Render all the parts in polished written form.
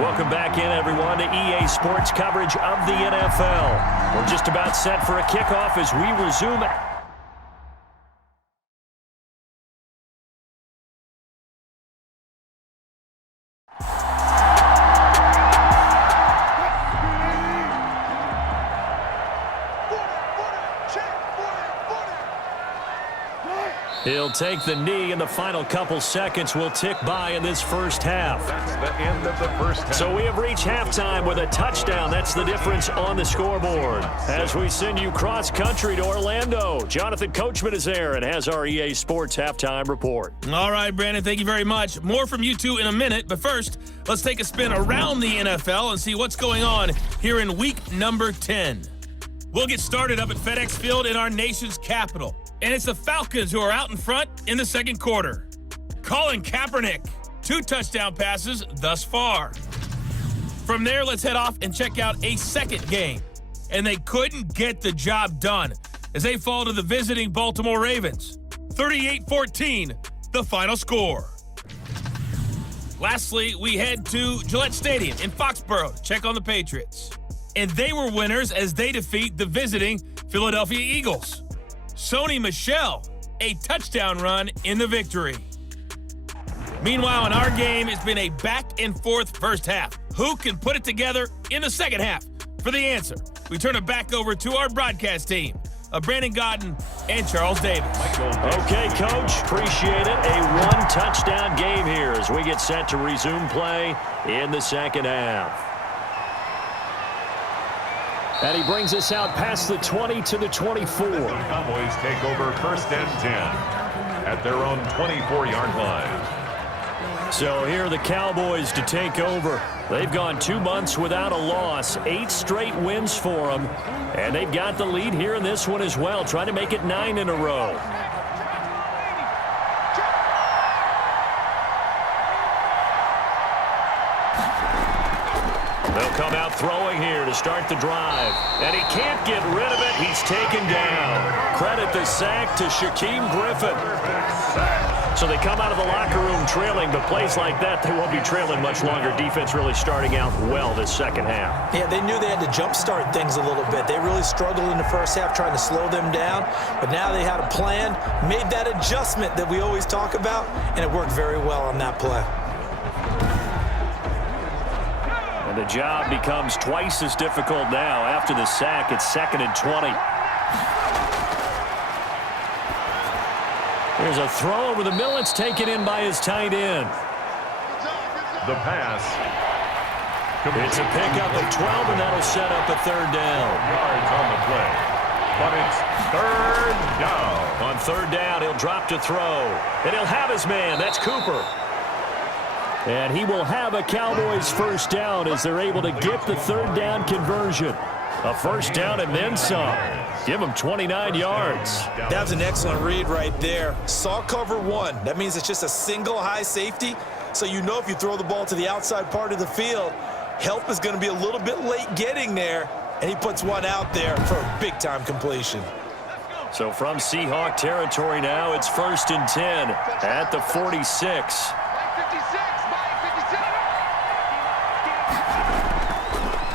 Welcome back in, everyone, to EA Sports coverage of the NFL. We're just about set for a kickoff as we resume. He'll take the knee, and the final couple seconds will tick by in this first half. That's the end of the first half. So we have reached halftime with a touchdown. That's the difference on the scoreboard. As we send you cross-country to Orlando, Jonathan Coachman is there and has our EA Sports halftime report. All right, Brandon, thank you very much. More from you two in a minute, but first, let's take a spin around the NFL and see what's going on here in week number 10. We'll get started up at FedEx Field in our nation's capital. And it's the Falcons who are out in front in the second quarter. Colin Kaepernick, 2 touchdown passes thus far. From there, let's head off and check out a second game. And they couldn't get the job done as they fall to the visiting Baltimore Ravens. 38-14, the final score. Lastly, we head to Gillette Stadium in Foxborough to check on the Patriots. And they were winners as they defeat the visiting Philadelphia Eagles. Sony Michel, a touchdown run in the victory. Meanwhile, in our game, it's been a back-and-forth first half. Who can put it together in the second half? For the answer, we turn it back over to our broadcast team of Brandon Godden and Charles Davis. Okay, Coach, appreciate it. A one-touchdown game here as we get set to resume play in the second half. And he brings us out past the 20 to the 24. The Cowboys take over first and 10 at their own 24-yard line. So here are the Cowboys to take over. They've gone 2 months without a loss, 8 straight wins for them. And they've got the lead here in this one as well, trying to make it 9 in a row. They'll come out throwing here to start the drive. And he can't get rid of it. He's taken down. Credit the sack to Shaquem Griffin. So they come out of the locker room trailing, but plays like that, they won't be trailing much longer. Defense really starting out well this second half. Yeah, they knew they had to jumpstart things a little bit. They really struggled in the first half trying to slow them down, but now they had a plan, made that adjustment that we always talk about, and it worked very well on that play. And the job becomes twice as difficult now. After the sack, it's 2nd and 20. There's a throw over the middle. It's taken in by his tight end. The pass. It's a pickup of 12, and that'll set up a third down. Yards on the play. But it's third down. On third down, he'll drop to throw. And he'll have his man. That's Cooper. And he will have a Cowboys first down as they're able to get the third down conversion. A first down and then some. Give him 29 yards. That was an excellent read right there. Saw cover 1. That means it's just a single high safety. So you know if you throw the ball to the outside part of the field, help is going to be a little bit late getting there. And he puts one out there for a big-time completion. So from Seahawk territory now, it's 1st and 10 at the 46.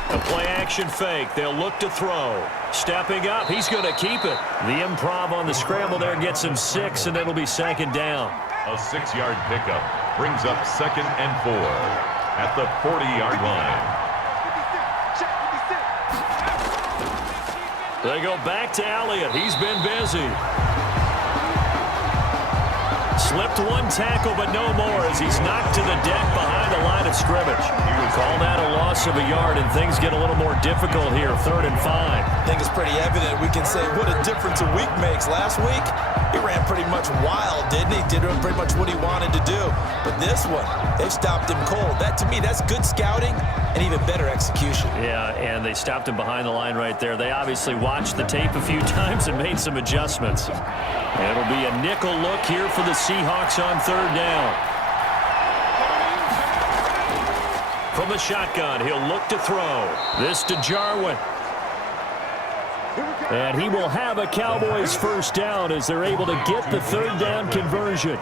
A play-action fake. They'll look to throw. Stepping up. He's going to keep it. The improv on the scramble there gets him 6, and it'll be 2nd down. A 6-yard pickup brings up 2nd and 4 at the 40-yard line. They go back to Elliott. He's been busy. Slipped one tackle, but no more as he's knocked to the deck behind the line of scrimmage. You would call that a loss of a yard, and things get a little more difficult here, 3rd and 5. I think it's pretty evident. We can say what a difference a week makes. Last week, he ran pretty much wild, didn't he? Did pretty much what he wanted to do. But this one, they stopped him cold. That, to me, that's good scouting and even better execution. Yeah, and they stopped him behind the line right there. They obviously watched the tape a few times and made some adjustments. And it'll be a nickel look here for the Seahawks on 3rd down. From the shotgun, he'll look to throw. This to Jarwin. And he will have a Cowboys first down as they're able to get the third down conversion.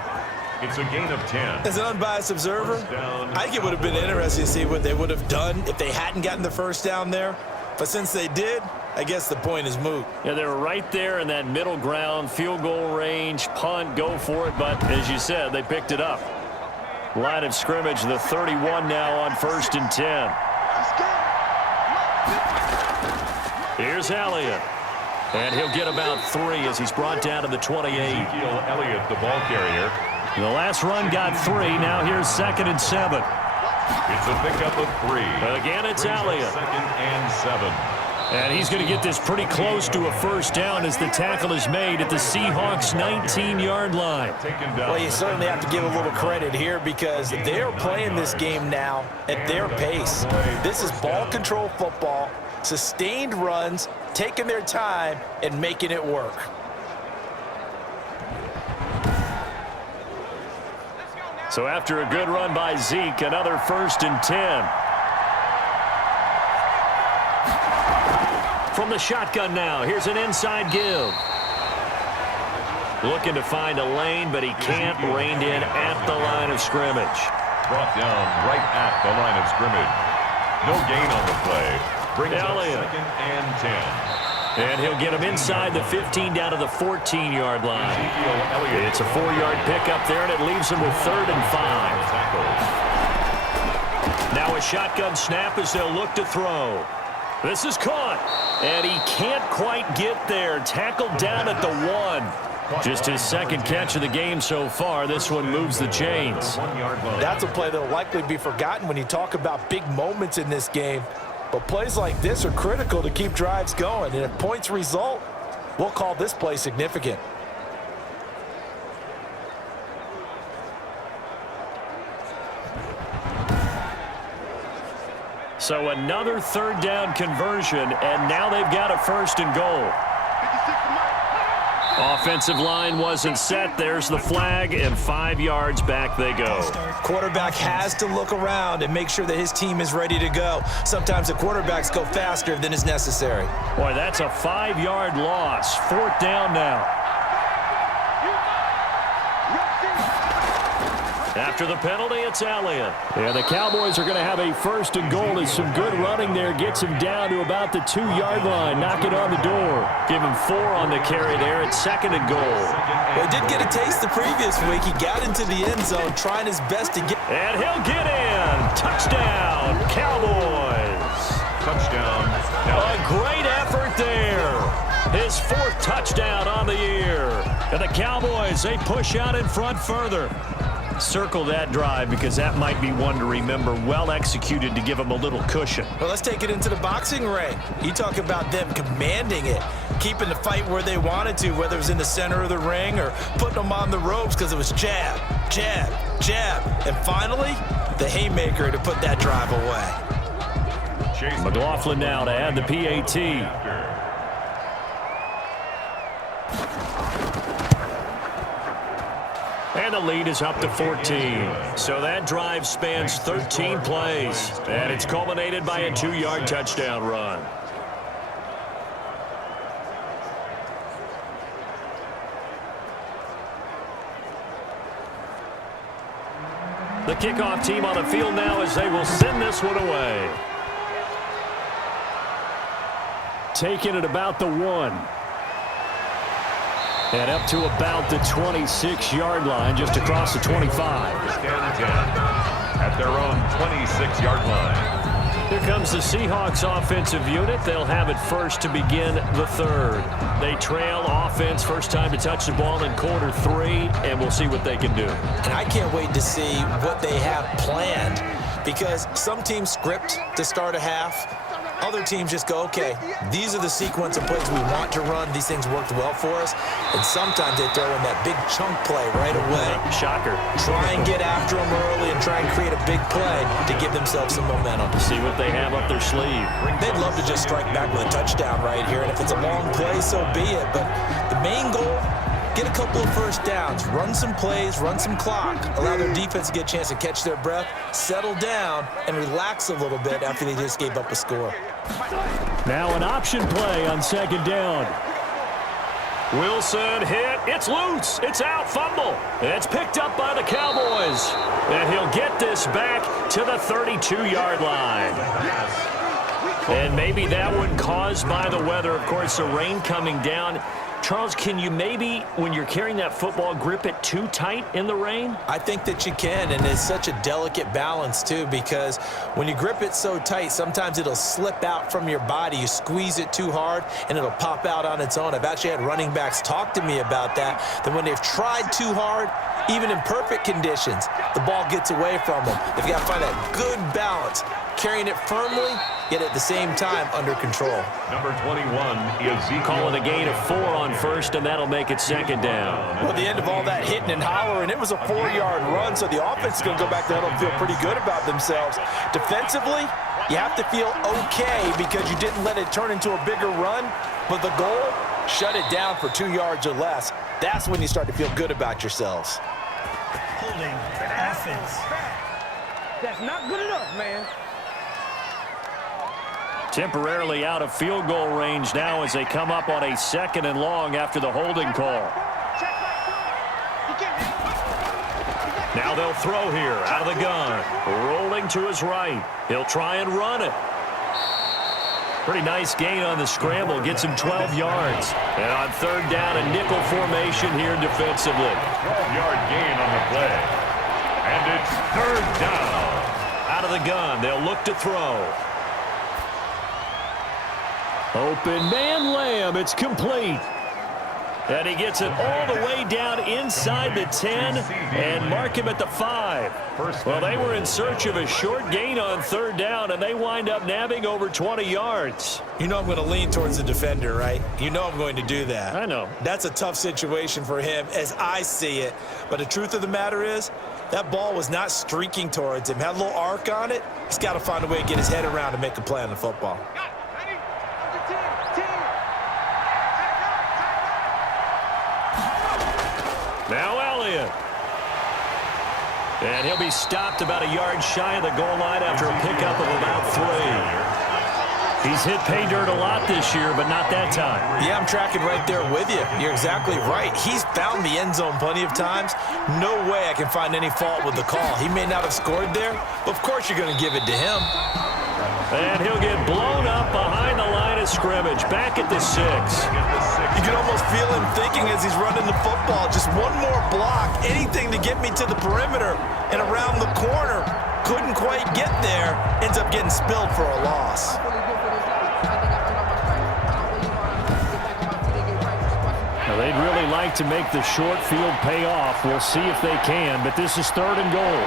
It's a gain of 10. As an unbiased observer, First down. I think it would have been interesting to see what they would have done if they hadn't gotten the first down there. But since they did, I guess the point is moot. Yeah, they were right there in that middle ground, field goal range, punt, go for it. But as you said, they picked it up. Line of scrimmage, the 31 now on 1st and 10. Here's Elliott. And he'll get about 3 as he's brought down to the 28. Ezekiel Elliott, the ball carrier. The last run got 3. Now here's 2nd and 7. It's a pickup of 3. Again, it's Brings up Elliott. 2nd and 7. And he's going to get this pretty close to a first down as the tackle is made at the Seahawks' 19-yard line. Taken down. Well, you certainly have to give a little credit here because they're playing this game now at their pace. This is ball control football, sustained runs, taking their time and making it work. So after a good run by Zeke, another 1st and 10. From the shotgun now, here's an inside give. Looking to find a lane, but he can't. Reined in at the line of scrimmage. Brought down right at the line of scrimmage. No gain on the play. Brings up Elliott. 2nd and 10. And he'll get him inside the 15 down to the 14-yard line. Ezekiel Elliott. It's a 4-yard pickup there, and it leaves him with 3rd and 5. Tackle. Now a shotgun snap as they'll look to throw. This is caught, and he can't quite get there. Tackled down at the 1. Just his 2nd catch of the game so far. This one moves the chains. 1 yard line. That's a play that will likely be forgotten when you talk about big moments in this game. But plays like this are critical to keep drives going. And if points result, we'll call this play significant. So another 3rd down conversion, and now they've got a 1st and goal. Offensive line wasn't set. There's the flag, and 5 yards back they go. Quarterback has to look around and make sure that his team is ready to go. Sometimes the quarterbacks go faster than is necessary. Boy, that's a 5-yard loss. 4th down now. After the penalty, it's Elliott. Yeah, the Cowboys are going to have a 1st and goal as some good running there gets him down to about the 2-yard line. Knock it on the door. Give him 4 on the carry there at 2nd and goal. Well, he did get a taste the previous week. He got into the end zone trying his best to get. And he'll get in. Touchdown, Cowboys. Touchdown. A great effort there. His 4th touchdown on the year. And the Cowboys, they push out in front further. Circle that drive because that might be one to remember. Well executed to give them a little cushion. Well, let's take it into the boxing ring. You talk about them commanding it, keeping the fight where they wanted to, whether it was in the center of the ring or putting them on the ropes because it was jab, jab, jab. And finally, the haymaker to put that drive away. McLaughlin now to add the PAT. And the lead is up to 14. So that drive spans 13 plays. And it's culminated by a 2-yard touchdown run. The kickoff team on the field now as they will send this one away. Taking it about the 1. And up to about the 26-yard line, just across the 25. Stand 10 at their own 26-yard line. Here comes the Seahawks offensive unit. They'll have it first to begin the 3rd. They trail offense, first time to touch the ball in quarter 3, and we'll see what they can do. And I can't wait to see what they have planned because some teams script to start a half. Other teams just go, okay, these are the sequence of plays we want to run. These things worked well for us. And sometimes they throw in that big chunk play right away. Shocker. Try and get after them early and try and create a big play to give themselves some momentum. See what they have up their sleeve. They'd love to just strike back with a touchdown right here. And if it's a long play, so be it. But the main goal, get a couple of first downs, run some plays, run some clock, allow their defense to get a chance to catch their breath, settle down, and relax a little bit after they just gave up a score. Now an option play on 2nd down. Wilson hit. It's loose. It's out. Fumble. It's picked up by the Cowboys. And he'll get this back to the 32-yard line. And maybe that one caused by the weather. Of course, the rain coming down. Charles, can you maybe, when you're carrying that football, grip it too tight in the rain? I think that you can, and it's such a delicate balance, too, because when you grip it so tight, sometimes it'll slip out from your body. You squeeze it too hard, and it'll pop out on its own. I've actually had running backs talk to me about that when they've tried too hard, even in perfect conditions, the ball gets away from them. They've got to find that good balance, carrying it firmly, yet at the same time under control. Number 21 is Ezekiel. Calling a gain of 4 on first, and that'll make it second down. Well, at the end of all that hitting and hollering, it was a 4-yard run, so the offense is going to go back to huddle and feel pretty good about themselves. Defensively, you have to feel okay because you didn't let it turn into a bigger run, but the goal, shut it down for 2 yards or less. That's when you start to feel good about yourselves. Holding offense. That's not good enough, man. Temporarily out of field goal range now as they come up on a 2nd and long after the holding call. Now they'll throw here out of the gun. Rolling to his right. He'll try and run it. Pretty nice gain on the scramble. Gets him 12 yards. And on 3rd down, a nickel formation here defensively. 12-yard gain on the play. And it's 3rd down. Out of the gun. They'll look to throw. Open man Lamb. It's complete. And he gets it all the way down inside the 10 and mark him at the 5. Well, they were in search of a short gain on 3rd down, and they wind up nabbing over 20 yards. You know I'm going to lean towards the defender, right? You know I'm going to do that. I know. That's a tough situation for him as I see it. But the truth of the matter is, that ball was not streaking towards him. Had a little arc on it. He's got to find a way to get his head around and make a play on the football. Now Elliott. And he'll be stopped about a yard shy of the goal line after a pickup of about 3. He's hit pay dirt a lot this year, but not that time. Yeah, I'm tracking right there with you. You're exactly right. He's found the end zone plenty of times. No way I can find any fault with the call. He may not have scored there, but of course you're going to give it to him. And he'll get blown up behind the line of scrimmage, back at the 6. You can almost feel him thinking as he's running the football, just one more block, anything to get me to the perimeter and around the corner. Couldn't quite get there, ends up getting spilled for a loss. Now, they'd really like to make the short field pay off. We'll see if they can, but this is 3rd and goal.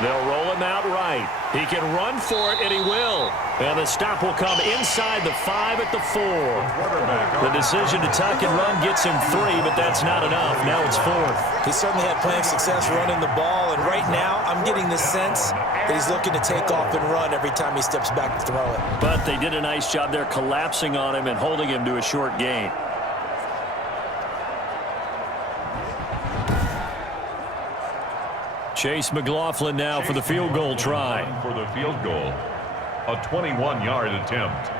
They'll roll him out right. He can run for it, and he will. And the stop will come inside the 5 at the 4. The decision to tuck and run gets him 3, but that's not enough. Now it's 4th. He certainly had plenty of success running the ball, and right now I'm getting the sense that he's looking to take off and run every time he steps back to throw it. But they did a nice job there collapsing on him and holding him to a short gain. Chase McLaughlin now for the field goal try. For the field goal, a 21-yard attempt.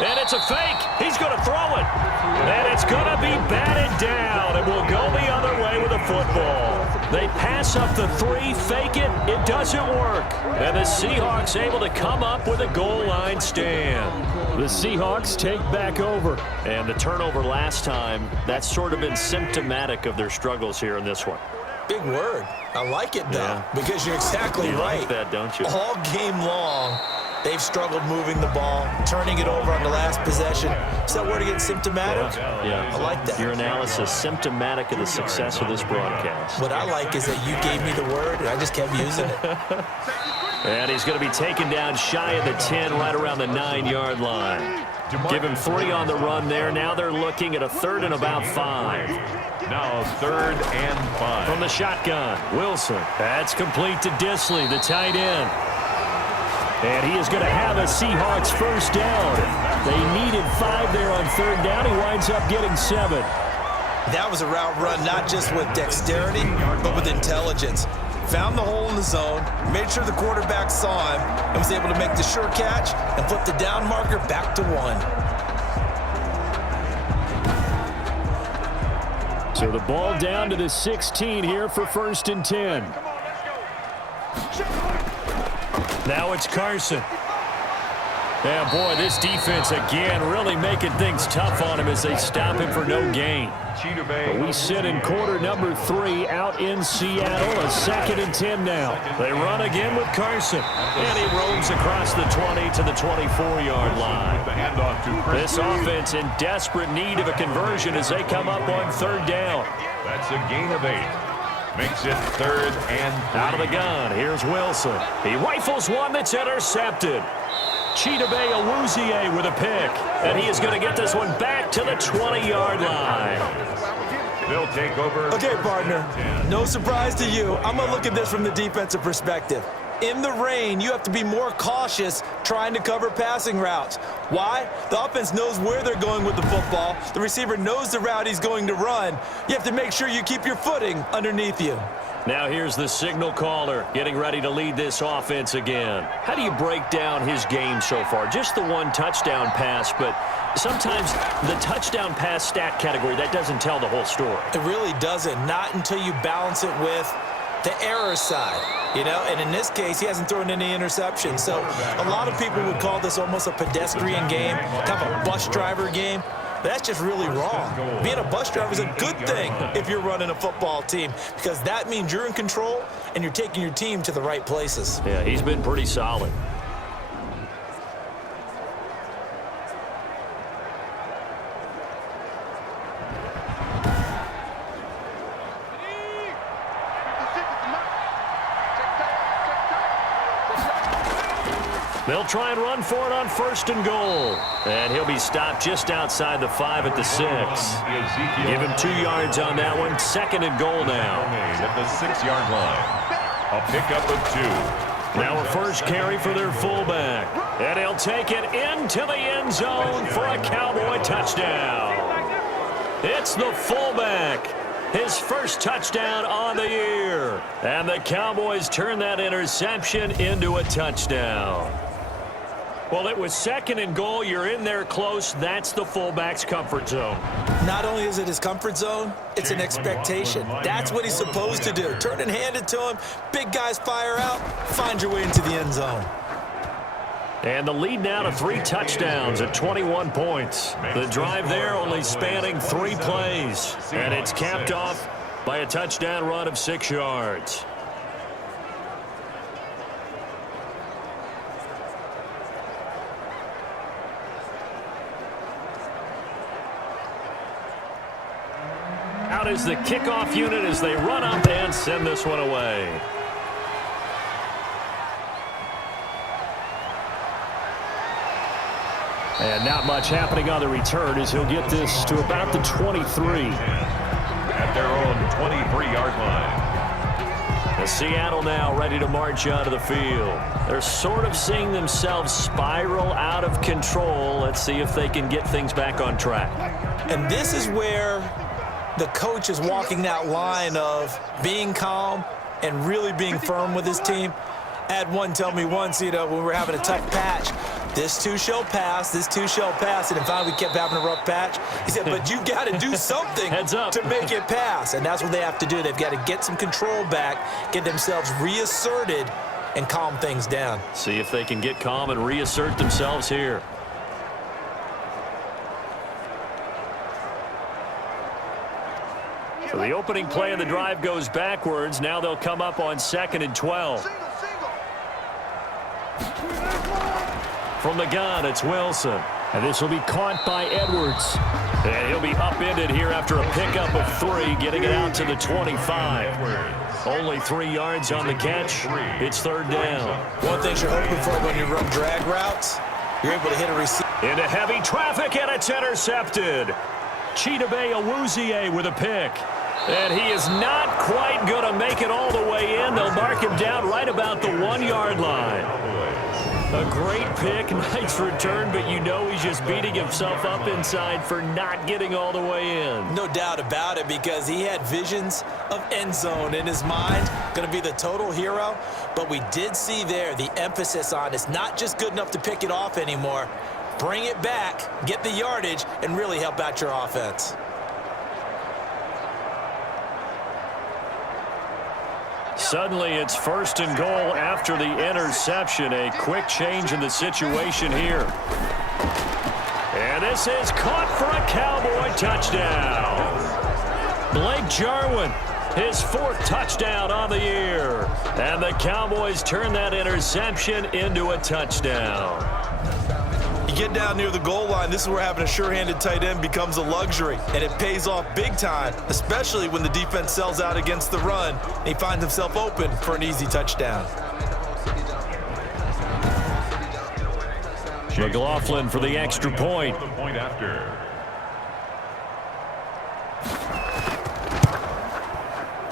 And it's a fake. He's going to throw it. And it's going to be batted down. And will go the other way with a football. They pass up the 3, fake it. It doesn't work. And the Seahawks able to come up with a goal line stand. The Seahawks take back over. And the turnover last time, that's sort of been symptomatic of their struggles here in this one. Big word. I like it, though, because you're exactly right. You like that, don't you? All game long, they've struggled moving the ball, turning it over on the last possession. Is that word again, symptomatic? Yeah. I like that. Your analysis, symptomatic of the success of this broadcast. What I like is that you gave me the word, and I just kept using it. And he's going to be taken down shy of the 10, right around the 9-yard line. Give him 3 on the run there. Now they're looking at a 3rd and about 5. Now 3rd and 5. From the shotgun, Wilson. That's complete to Disley, the tight end. And he is going to have a Seahawks first down. They needed 5 there on 3rd down. He winds up getting 7. That was a route run not just with dexterity, but with intelligence. found the hole in the zone, made sure the quarterback saw him, and was able to make the sure catch and flip the down marker back to 1. So the ball down to the 16 here for 1st and 10. Now it's Carson. Yeah, boy, this defense again really making things tough on him as they stop him for no gain. But we sit in quarter number 3 out in Seattle, a 2nd and 10 now. They run again with Carson, and he roams across the 20 to the 24-yard line. This offense in desperate need of a conversion as they come up on 3rd down. That's a gain of 8. Makes it 3rd and 3. Out of the gun, here's Wilson. He rifles one that's intercepted. Chidobe Awuzie with a pick, and he is going to get this one back to the 20-yard line. They'll take over. Okay, partner, no surprise to you. I'm going to look at this from the defensive perspective. In the rain, you have to be more cautious trying to cover passing routes. Why? The offense knows where they're going with the football. The receiver knows the route he's going to run. You have to make sure you keep your footing underneath you. Now here's the signal caller getting ready to lead this offense again. How do you break down his game so far? Just the 1 touchdown pass, but sometimes the touchdown pass stat category, that doesn't tell the whole story. It really doesn't, not until you balance it with the error side, you know, and in this case, he hasn't thrown any interceptions. So a lot of people would call this almost a pedestrian game, kind of a bus driver game. That's just really wrong. Being a bus driver is a good thing if you're running a football team, because that means you're in control and you're taking your team to the right places. Yeah, he's been pretty solid. They'll try and run for it on 1st and goal. And he'll be stopped just outside the 5 at the 6. Give him 2 yards on that one. 2nd and goal now. At the 6-yard line. A pickup of 2. Now a first carry for their fullback. And he'll take it into the end zone for a Cowboy touchdown. It's the fullback. His first touchdown on the year. And the Cowboys turn that interception into a touchdown. Well, it was 2nd and goal. You're in there close. That's the fullback's comfort zone. Not only is it his comfort zone, it's an expectation. That's what he's supposed to do. Turn and hand it to him. Big guys fire out. Find your way into the end zone. And the lead now to 3 touchdowns at 21 points. The drive there only spanning 3 plays. And it's capped off by a touchdown run of 6 yards. Out is the kickoff unit as they run up and send this one away. And not much happening on the return as he'll get this to about the 23. At their own 23-yard line. The Seattle now ready to march out of the field. They're sort of seeing themselves spiral out of control. Let's see if they can get things back on track. And this is where the coach is walking that line of being calm and really being firm with his team. I had one tell me once, you know, when we were having a tough patch, this too shall pass, this too shall pass, and then finally we kept having a rough patch. He said, but you got to do something to make it pass, and that's what they have to do. They've got to get some control back, get themselves reasserted, and calm things down. See if they can get calm and reassert themselves here. So the opening play of the drive goes backwards. Now they'll come up on 2nd and 12. From the gun, it's Wilson. And this will be caught by Edwards. And he'll be upended here after a pickup of 3, getting it out to the 25. Only 3 yards on the catch. It's 3rd down. One thing you're hoping for when you run drag routes, you're able to hit a receiver. Into heavy traffic, and it's intercepted. Chidobe Awuzie with a pick. And he is not quite going to make it all the way in. They'll mark him down right about the 1-yard line. A great pick, nice return, but you know he's just beating himself up inside for not getting all the way in. No doubt about it, because he had visions of end zone in his mind. Going to be the total hero. But we did see there the emphasis on it's not just good enough to pick it off anymore. Bring it back, get the yardage, and really help out your offense. Suddenly, it's 1st and goal after the interception. A quick change in the situation here. And this is caught for a Cowboy touchdown. Blake Jarwin, his 4th touchdown on the year. And the Cowboys turn that interception into a touchdown. You get down near the goal line, this is where having a sure-handed tight end becomes a luxury, and it pays off big time, especially when the defense sells out against the run, and he finds himself open for an easy touchdown. McLaughlin for the extra point. The point after.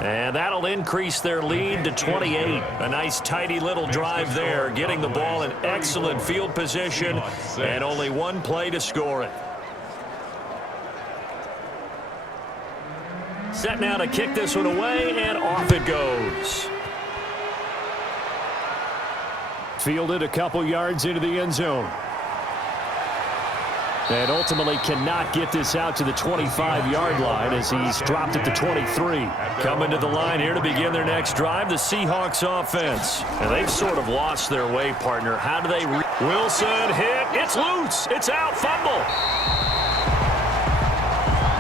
And that'll increase their lead to 28. A nice, tidy little drive there, getting the ball in excellent field position, and only one play to score it. Set now to kick this one away, and off it goes. Fielded a couple yards into the end zone. And ultimately cannot get this out to the 25-yard line as he's dropped at the 23. Coming to the line here to begin their next drive, the Seahawks offense. And they've sort of lost their way, partner. How do they... Wilson hit. It's loose. It's out. Fumble.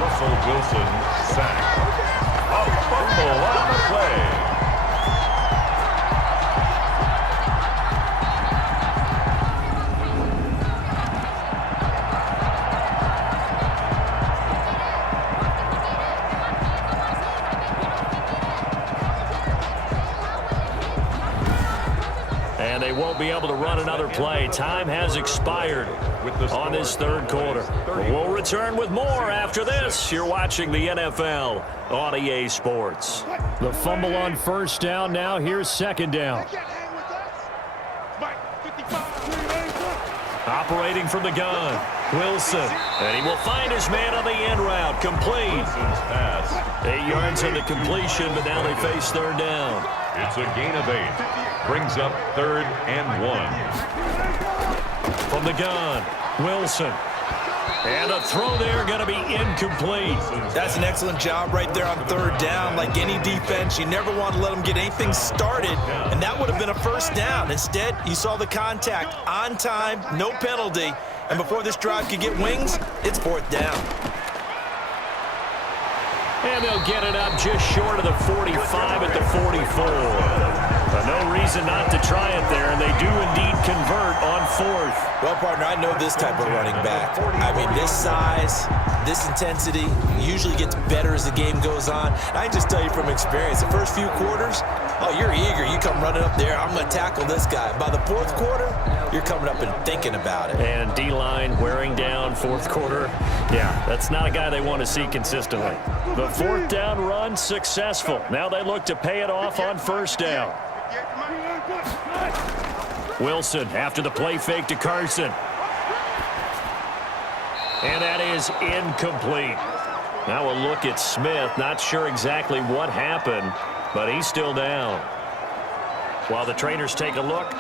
Russell Wilson sacked. A fumble on the play. And they won't be able to run another play. Time has expired on this 3rd quarter. We'll return with more after this. You're watching the NFL on EA Sports. The fumble on 1st down. Now here's 2nd down. Operating from the gun, Wilson. And he will find his man on the end route. Complete. Wilson's pass. 8 yards on the completion, but now they face 3rd down. It's a gain of 8. Brings up 3rd and 1. From the gun, Wilson. And a throw there going to be incomplete. That's an excellent job right there on 3rd down. Like any defense, you never want to let them get anything started, and that would have been a 1st down. Instead, you saw the contact on time, no penalty, and before this drive could get wings, it's 4th down. And they'll get it up just short of the 45 at the 44. But no reason not to try it there, and they do indeed convert on 4th. Well, partner, I know this type of running back. I mean, this size, this intensity usually gets better as the game goes on. And I can just tell you from experience, the first few quarters, oh, you're eager. You come running up there, I'm going to tackle this guy. By the 4th quarter, you're coming up and thinking about it. And D-line wearing down 4th quarter. Yeah, that's not a guy they want to see consistently. The 4th down run successful. Now they look to pay it off on 1st down. Wilson after the play fake to Carson. And that is incomplete. Now a look at Smith. Not sure exactly what happened, but he's still down. While the trainers take a look,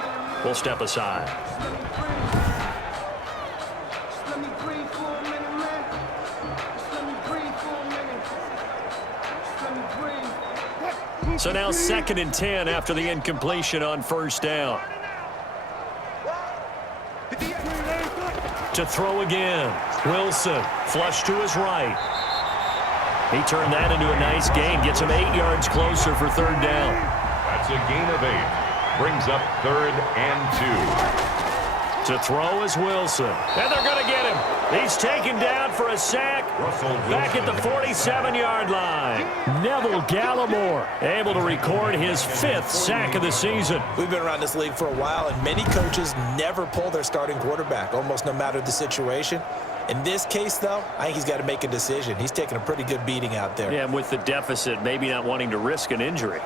we'll step aside. So now 2nd and 10 after the incompletion on 1st down. To throw again. Wilson, flush to his right. He turned that into a nice gain. Gets him 8 yards closer for 3rd down. That's a gain of 8. Brings up 3rd and 2. To throw is Wilson. And they're going to get him. He's taken down for a sack. Back at the 47-yard line. Neville Gallimore able to record his 5th sack of the season. We've been around this league for a while, and many coaches never pull their starting quarterback, almost no matter the situation. In this case, though, I think he's got to make a decision. He's taking a pretty good beating out there. Yeah, and with the deficit, maybe not wanting to risk an injury.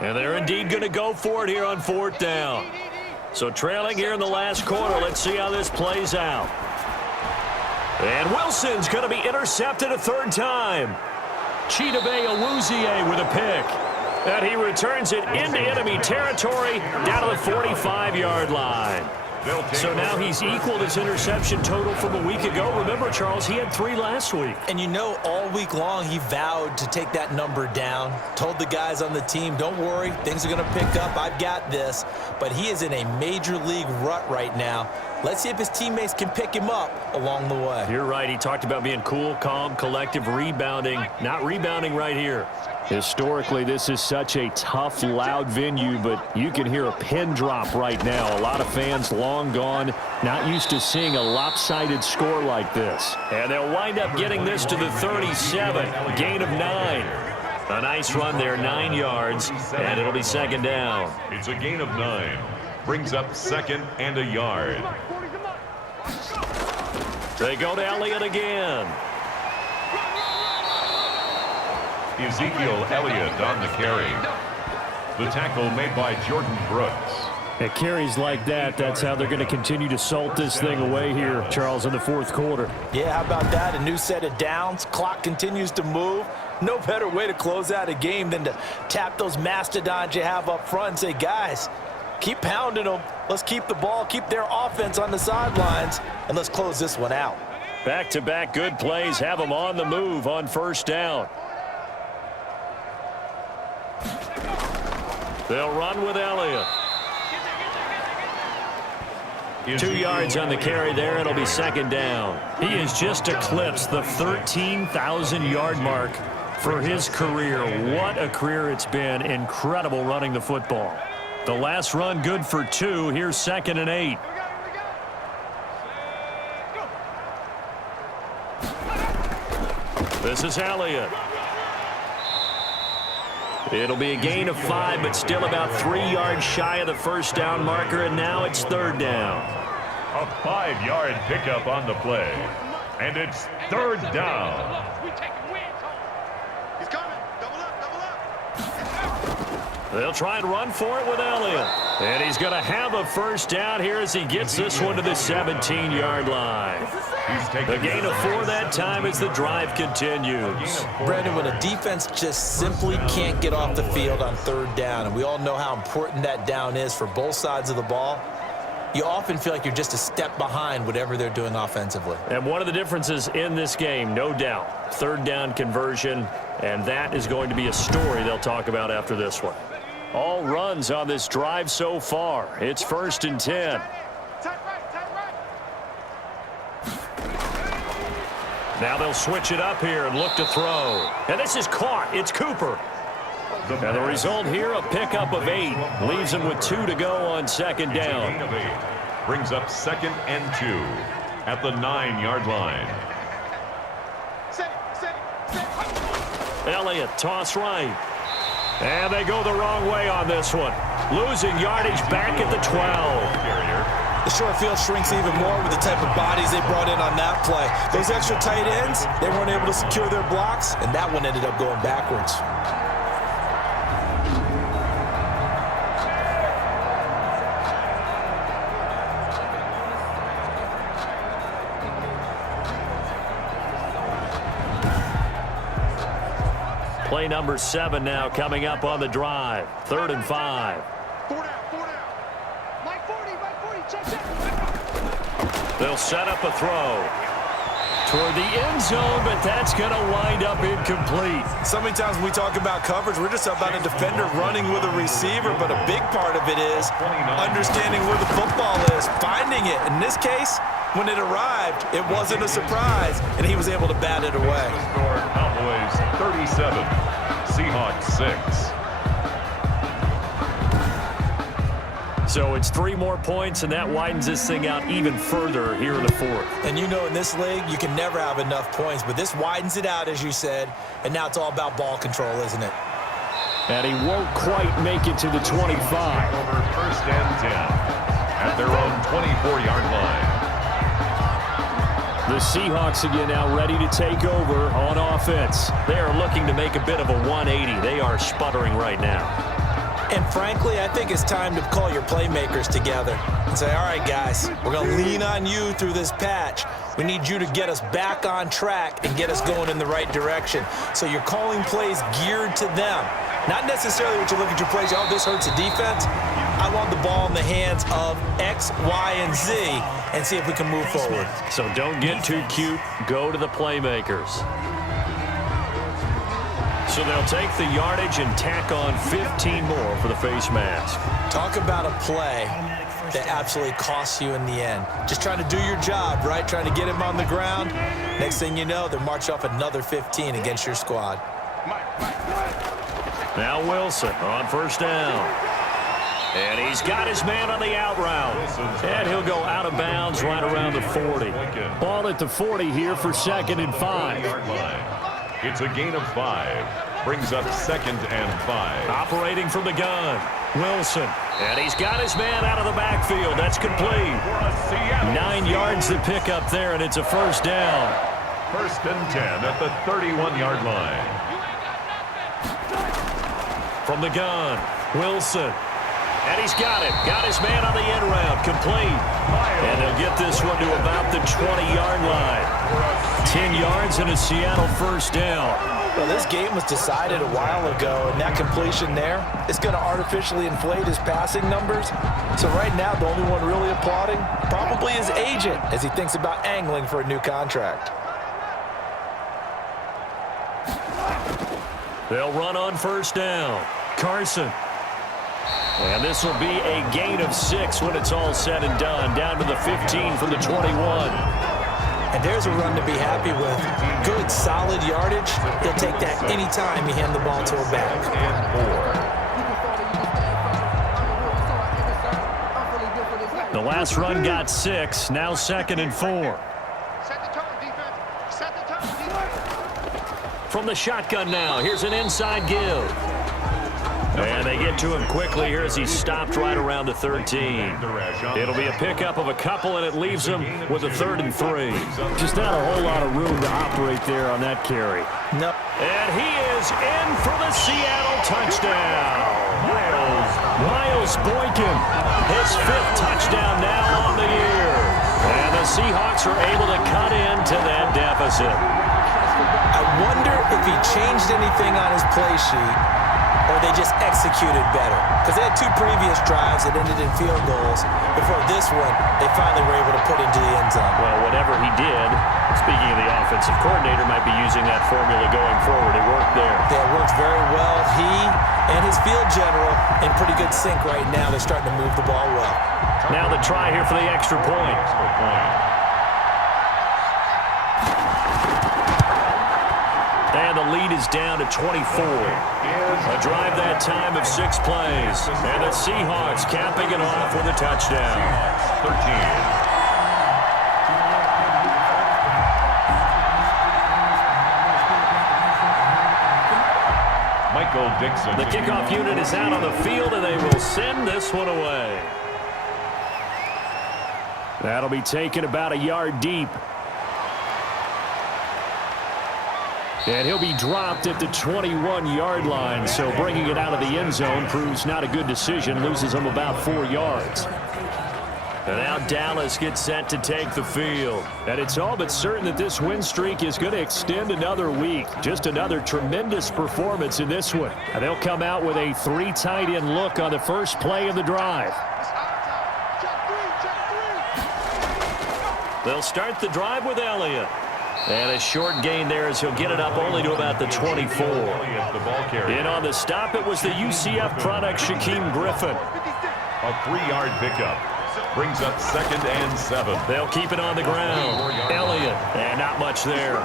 And they're indeed going to go for it here on 4th down. So trailing here in the last quarter. Let's see how this plays out. And Wilson's going to be intercepted a 3rd time. Chidobe Awuzie with a pick. And he returns it into enemy territory down to the 45-yard line. So now he's equaled his interception total from a week ago. Remember, Charles, he had 3 last week. And you know, all week long he vowed to take that number down. Told the guys on the team, don't worry, things are going to pick up. I've got this. But he is in a major league rut right now. Let's see if his teammates can pick him up along the way. You're right. He talked about being cool, calm, collective, rebounding. Not rebounding right here. Historically, this is such a tough, loud venue, but you can hear a pin drop right now. A lot of fans long gone, not used to seeing a lopsided score like this. And they'll wind up getting this to the 37, gain of 9. A nice run there, 9 yards, and it'll be 2nd down. It's a gain of 9. Brings up 2nd and a yard. They go to Elliott again. Ezekiel Elliott on the carry. The tackle made by Jordan Brooks. At carries like that, that's how they're going to continue to salt this thing away here, Charles, in the 4th quarter. Yeah, how about that? A new set of downs. Clock continues to move. No better way to close out a game than to tap those mastodons you have up front and say, guys, keep pounding them. Let's keep the ball, keep their offense on the sidelines, and let's close this one out. Back-to-back good plays have them on the move on 1st down. They'll run with Elliott. 2 yards on the carry there. It'll be 2nd down. He has just eclipsed the 13,000-yard mark for his career. What a career it's been. Incredible running the football. The last run good for 2. Here's 2nd and 8. This is Elliott. It'll be a gain of 5, but still about 3 yards shy of the 1st down marker, and now it's 3rd down. A 5-yard pickup on the play. And it's 3rd down. They'll try and run for it with Elliott. And he's going to have a 1st down here as he gets this one to the 17-yard line. The gain of 4 that time as the drive continues. Brendan, when a defense just simply can't get off the field on 3rd down, and we all know how important that down is for both sides of the ball, you often feel like you're just a step behind whatever they're doing offensively. And one of the differences in this game, no doubt, 3rd down conversion, and that is going to be a story they'll talk about after this one. All runs on this drive so far. It's 1st and 10. Now they'll switch it up here and look to throw. And this is caught. It's Cooper. And the result here, a pickup of 8. Leaves him with 2 to go on 2nd down. Gain of 8. Brings up 2nd and 2 at the 9-yard line. Elliott, toss right. And they go the wrong way on this one. Losing yardage back at the 12. The short field shrinks even more with the type of bodies they brought in on that play. Those extra tight ends, they weren't able to secure their blocks, and that one ended up going backwards. Play number 7 now coming up on the drive. 3rd and 5. They'll set up a throw toward the end zone, but that's going to wind up incomplete. So many times when we talk about coverage, we're just about a defender running with a receiver, but a big part of it is understanding where the football is, finding it. In this case, when it arrived, it wasn't a surprise, and he was able to bat it away. Cowboys 37, Seahawks 6. So it's 3 more points, and that widens this thing out even further here in the 4th. And you know, in this league, you can never have enough points, but this widens it out, as you said, and now it's all about ball control, isn't it? And he won't quite make it to the 25. Over 1st and 10 at their own 24-yard line. The Seahawks again now ready to take over on offense. They are looking to make a bit of a 180. They are sputtering right now. And frankly, I think it's time to call your playmakers together and say, all right, guys, we're going to lean on you through this patch. We need you to get us back on track and get us going in the right direction. So you're calling plays geared to them. Not necessarily what you look at your plays, oh, this hurts the defense. I want the ball in the hands of X, Y, and Z and see if we can move forward. So don't get too cute. Go to the playmakers. So they'll take the yardage and tack on 15 more for the face mask. Talk about a play that absolutely costs you in the end. Just trying to do your job, right? Trying to get him on the ground. Next thing you know, they're marching off another 15 against your squad. Now Wilson on first down. And he's got his man on the out route. And he'll go out of bounds right around the 40. Ball at the 40 here for 2nd and 5. It's a gain of 5. Brings up 2nd and 5. Operating from the gun, Wilson. And he's got his man out of the backfield. That's complete. 9 yards to pick up there, and it's a first down. 1st and 10 at the 31-yard line. From the gun, Wilson. And he's got it. Got his man on the end route. Complete. And they'll get this one to about the 20-yard line. 10 yards and a Seattle first down. Well, this game was decided a while ago, and that completion there is going to artificially inflate his passing numbers. So right now, the only one really applauding probably his agent as he thinks about angling for a new contract. They'll run on first down. Carson. And this will be a gain of 6 when it's all said and done. Down to the 15 from the 21. And there's a run to be happy with. Good, solid yardage. He'll take that anytime you hand the ball to a back. The last run got 6. Now 2nd and 4. From the shotgun now. Here's an inside give. And they get to him quickly here as he's stopped right around the 13. It'll be a pickup of a couple, and it leaves him with a 3rd and 3. Just not a whole lot of room to operate there on that carry. No. And he is in for the Seattle touchdown. Miles Boykin, his 5th touchdown now on the year. And the Seahawks are able to cut into that deficit. I wonder if he changed anything on his play sheet, or they just executed better. Because they had 2 previous drives that ended in field goals. Before this one, they finally were able to put into the end zone. Well, whatever he did, speaking of the offensive coordinator, might be using that formula going forward. It worked there. Yeah, it worked very well. He and his field general in pretty good sync right now. They're starting to move the ball well. Now the try here for the extra point. And the lead is down to 24. A drive that time of 6 plays. And the Seahawks capping it off with a touchdown. 13. Michael Dixon. The kickoff unit is out on the field, and they will send this one away. That'll be taken about a yard deep. And he'll be dropped at the 21-yard line, so bringing it out of the end zone proves not a good decision, loses him about 4 yards. And now Dallas gets set to take the field. And it's all but certain that this win streak is going to extend another week. Just another tremendous performance in this one. And they'll come out with a 3 tight end look on the first play of the drive. They'll start the drive with Elliott. And a short gain there as he'll get it up only to about the 24. In on the stop, it was the UCF product, Shaquem Griffin. A 3-yard pickup. Brings up 2nd and 7. They'll keep it on the ground. Elliott, and not much there.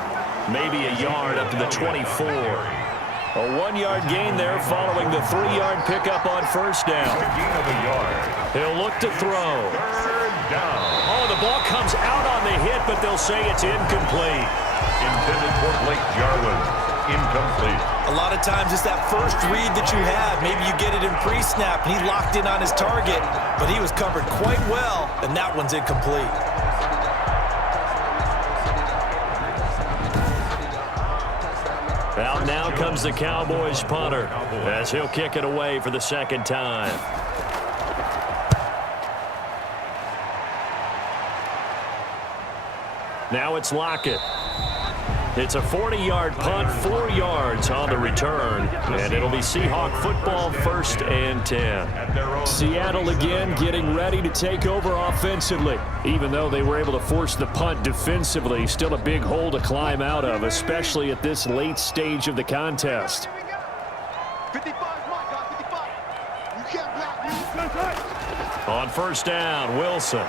Maybe a yard up to the 24. A 1-yard gain there following the 3-yard pickup on first down. Gain of a yard. He'll look to throw. 3rd down. Oh, the ball comes out on the hit, but they'll say it's incomplete. Intended for Blake Jarwin. Incomplete. A lot of times it's that first read that you have. Maybe you get it in pre-snap, and he locked in on his target, but he was covered quite well, and that one's incomplete. Out now comes the Cowboys punter as he'll kick it away for the second time. Now it's Lockett. It's a 40-yard punt, 4 yards on the return, and it'll be Seahawk football, 1st and 10. Seattle again getting ready to take over offensively. Even though they were able to force the punt defensively, still a big hole to climb out of, especially at this late stage of the contest. 55, my God, 55. You can't block me. On 1st down, Wilson.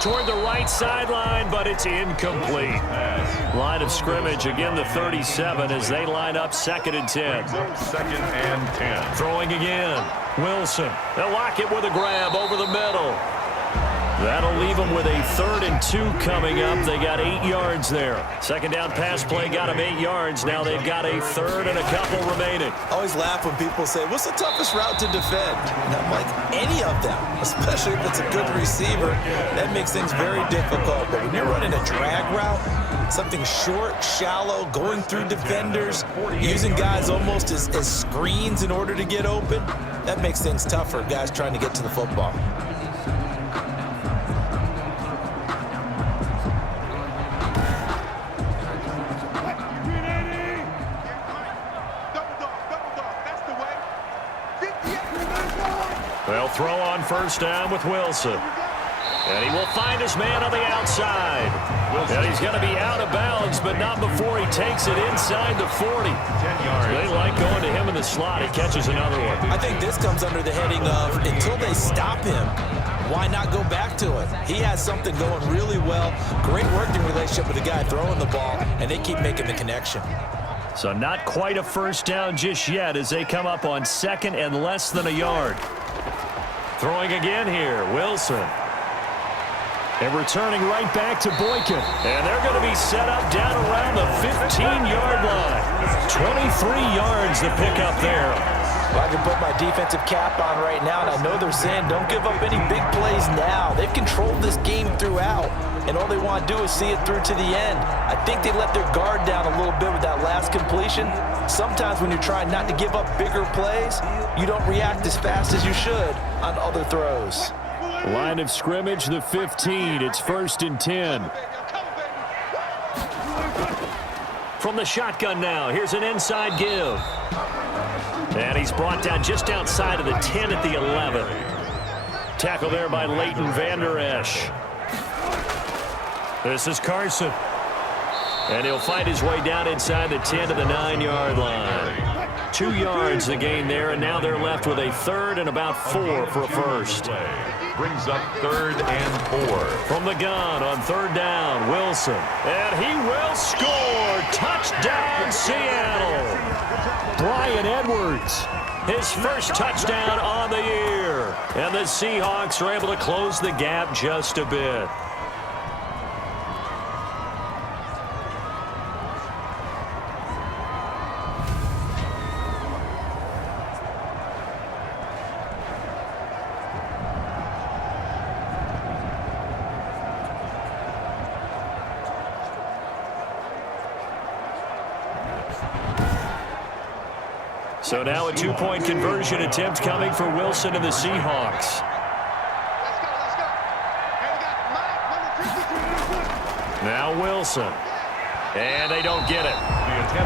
Toward the right sideline, but it's incomplete. Line of scrimmage, again the 37 as they line up 2nd and 10. 2nd and 10. Throwing again. Wilson. They'll lock it with a grab over the middle. That'll leave them with a 3rd and 2 coming up. They got 8 yards there. 2nd down pass play got them 8 yards. Now they've got a 3rd and a couple remaining. I always laugh when people say, what's the toughest route to defend? And I'm like, any of them, especially if it's a good receiver. That makes things very difficult. But when you're running a drag route, something short, shallow, going through defenders, using guys almost as screens in order to get open, that makes things tough for guys trying to get to the football. They'll throw on 1st down with Wilson. And he will find his man on the outside. And he's going to be out of bounds, but not before he takes it inside the 40. 10 yards. They like going to him in the slot. He catches another one. I think this comes under the heading of, until they stop him, why not go back to it? He has something going really well. Great working relationship with the guy throwing the ball, and they keep making the connection. So not quite a 1st down just yet as they come up on 2nd and less than a yard. Throwing again here, Wilson. And returning right back to Boykin. And they're going to be set up down around the 15-yard line. 23 yards to pick up there. Well, I can put my defensive cap on right now, and I know they're saying don't give up any big plays now. They've controlled this game throughout, and all they want to do is see it through to the end. I think they let their guard down a little bit with that last completion. Sometimes when you're trying not to give up bigger plays, you don't react as fast as you should on other throws. Line of scrimmage, the 15. It's 1st and 10. From the shotgun now, here's an inside give. And he's brought down just outside of the 10 at the 11. Tackle there by Leighton Vander Esch. This is Carson. And he'll find his way down inside the 10 to the 9-yard line. 2 yards the gain there, and now they're left with a 3rd and about 4 for a 1st. Brings up 3rd and 4. From the gun on 3rd down, Wilson. And he will score. Touchdown, Seattle. Bryan Edwards, his 1st touchdown on the year. And the Seahawks are able to close the gap just a bit. So now a 2-point conversion attempt coming for Wilson and the Seahawks. Now Wilson. And they don't get it.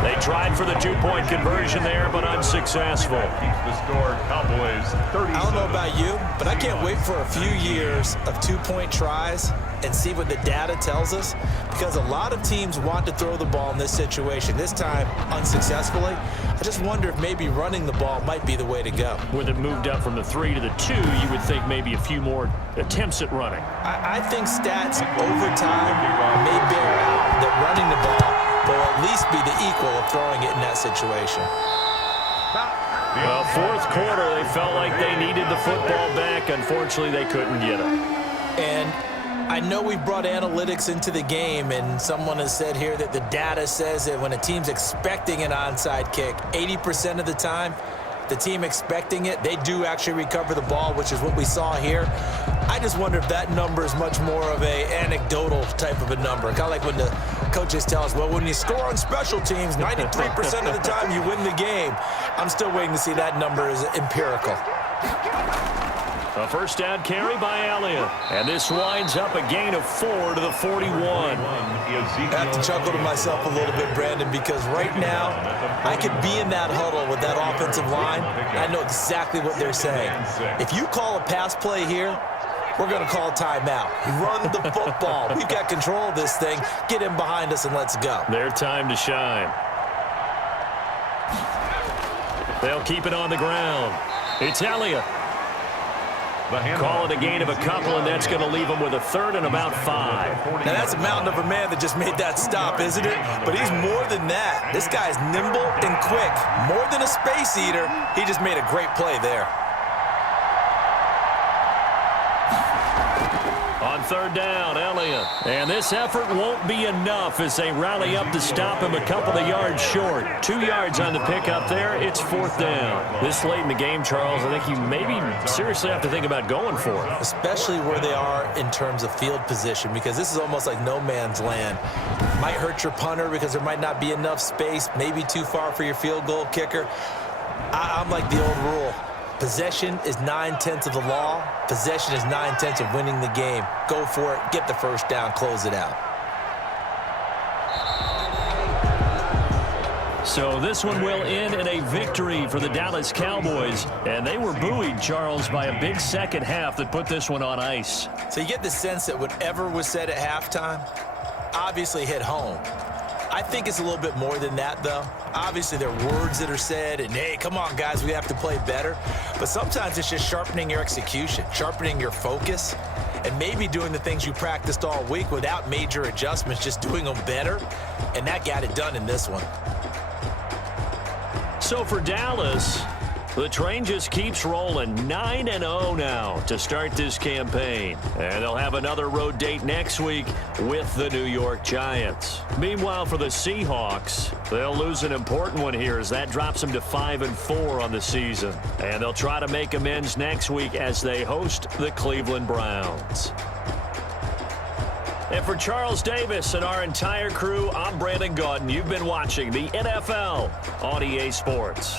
They tried for the 2-point conversion there, but unsuccessful. Keeps the score, Cowboys 37. I don't know about you, but I can't wait for a few years of 2-point tries and see what the data tells us, because a lot of teams want to throw the ball in this situation, this time unsuccessfully. I just wonder if maybe running the ball might be the way to go. With it moved up from the 3 to the 2, you would think maybe a few more attempts at running. I think stats over time may bear out that running the ball will at least be the equal of throwing it in that situation. Well, 4th quarter, they felt like they needed the football back. Unfortunately, they couldn't get it. And I know we've brought analytics into the game, and someone has said here that the data says that when a team's expecting an onside kick, 80% of the time, the team expecting it, they do actually recover the ball, which is what we saw here. I just wonder if that number is much more of a anecdotal type of a number. Kind of like when the coaches tell us, well, when you score on special teams, 93% of the time you win the game. I'm still waiting to see that number is empirical. A first down carry by Elliott. And this winds up a gain of 4 to the 41. I have to chuckle to myself a little bit, Brandon, because right now I could be in that huddle with that offensive line. I know exactly what they're saying. If you call a pass play here, we're going to call a timeout. Run the football. We've got control of this thing. Get in behind us and let's go. Their time to shine. They'll keep it on the ground. It's Elliott. Call it a gain of a couple, and that's going to leave him with a third and about 5. Now, that's a mountain of a man that just made that stop, isn't it? But he's more than that. This guy's nimble and quick. More than a space eater. He just made a great play there. On third down, Elliott. And this effort won't be enough as they rally up to stop him a couple of yards short. 2 yards on the pickup there. It's fourth down. This late in the game, Charles, I think you maybe seriously have to think about going for it. Especially where they are in terms of field position, because this is almost like no man's land. Might hurt your punter because there might not be enough space, maybe too far for your field goal kicker. I'm like the old rule. Possession is 9/10 of the law. Possession is 9/10 of winning the game. Go for it. Get the first down. Close it out. So this one will end in a victory for the Dallas Cowboys. And they were buoyed, Charles, by a big second half that put this one on ice. So you get the sense that whatever was said at halftime obviously hit home. I think it's a little bit more than that, though. Obviously, there are words that are said, and, hey, come on, guys, we have to play better. But sometimes it's just sharpening your execution, sharpening your focus, and maybe doing the things you practiced all week without major adjustments, just doing them better. And that got it done in this one. So for Dallas, the train just keeps rolling. 9-0 now to start this campaign. And they'll have another road date next week with the New York Giants. Meanwhile, for the Seahawks, they'll lose an important one here as that drops them to 5-4 on the season. And they'll try to make amends next week as they host the Cleveland Browns. And for Charles Davis and our entire crew, I'm Brandon Gaudin. You've been watching the NFL on EA Sports.